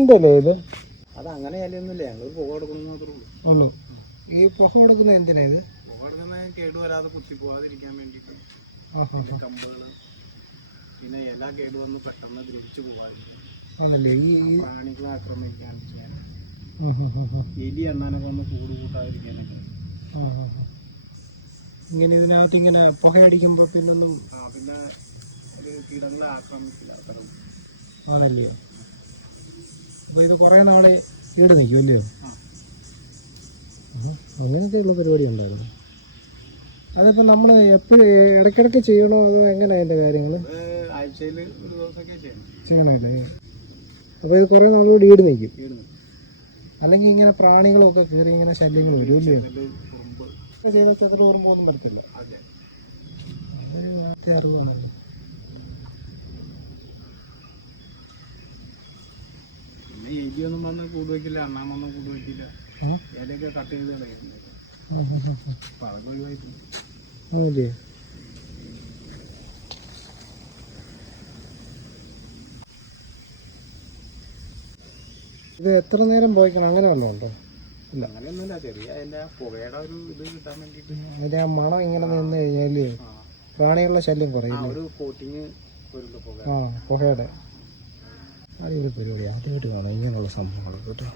Cement അല്ലേ ഇത്? അത് അങ്ങനെ ഇലയൊന്നുമില്ല, ഞങ്ങൾ പുക കൊടുക്കുന്നത് മാത്രമേ ഉള്ളൂ. ഈ പുക കൊടുക്കുന്നത് എന്തിനാ ഇത്? പുക കൊടുക്കുന്നത് കേടുവരാതെ കുത്തി പോകാതിരിക്കാൻ വേണ്ടിയിട്ട്. കമ്പുകൾ പിന്നെ ഇല കേട് വന്ന് പെട്ടെന്ന് ദ്രവിച്ചു പോകാതിരിക്കും. ആണല്ലേ? ഈ പ്രാണികളെ ആക്രമിക്കാൻ ചെയ്യാൻ, എലി എണ്ണാനൊക്കെ ഒന്ന് കൂട് കൂട്ടാതിരിക്കാനൊക്കെ. ഇങ്ങനെ ഇതിനകത്ത് ഇങ്ങനെ പുകയടിക്കുമ്പോ പിന്നൊന്നും പിന്നെ ഒരു കീടങ്ങളെ ആക്രമിക്കില്ല അത്തരം. ആണല്ലേ? അപ്പൊ ഇത് കുറെ നാളെ ഈട് നിൽക്കും അല്ലയോ? അങ്ങനത്തെയുള്ള പരിപാടി ഉണ്ടായിരുന്നു. അതിപ്പോൾ നമ്മൾ എപ്പോഴും ഇടയ്ക്കിടയ്ക്ക് ചെയ്യണോ അതോ എങ്ങനെയാണ് അതിൻ്റെ കാര്യങ്ങൾ? ആഴ്ചയിൽ ഒരു ദിവസമൊക്കെ ചെയ്യണമല്ലേ? അപ്പോൾ ഇത് കുറേ നാളുകൂടി ഈട് നിൽക്കും. അല്ലെങ്കിൽ ഇങ്ങനെ പ്രാണികളൊക്കെ കയറി ഇങ്ങനെ ശല്യങ്ങൾ വരും അല്ലയോ? ചെയ്താൽ ചെറുത് ഉറുമ്പൊന്നും വരത്തില്ല. അതൊരു നേരത്തെ അറിവാണല്ലോ. പിന്നെ എലിയൊന്നും വന്ന് കൂട് വയ്ക്കില്ല, അണ്ണാമൊന്നും കൂട് വയ്ക്കില്ല. ഇലയൊക്കെ കട്ട് ചെയ്ത് കളയുന്നുണ്ട്. അപ്പം അതൊക്കെ ഒഴിവായിട്ടുണ്ട്. അതെ. ഇത് എത്ര നേരം പോയിക്കണം അങ്ങനെ വല്ലതും ഉണ്ടോ? ഇല്ല, അങ്ങനെയൊന്നുമില്ല. ചെറിയ അതിൻ്റെ പുകയുടെ ഒരു ഇത് കിട്ടാൻ വേണ്ടിയിട്ട്. അതിൻ്റെ ആ മണം ഇങ്ങനെ നിന്ന് കഴിഞ്ഞാൽ പ്രാണികളുടെ ശല്യം കുറയും. ഒരു കോട്ടിങ് വരുന്നുണ്ട് പുക. പുകയുടെ. അതൊരു പരിപാടി ആദ്യമായിട്ട് കാണാം ഇങ്ങനെയുള്ള സംഭവങ്ങളൊക്കെ കേട്ടോ.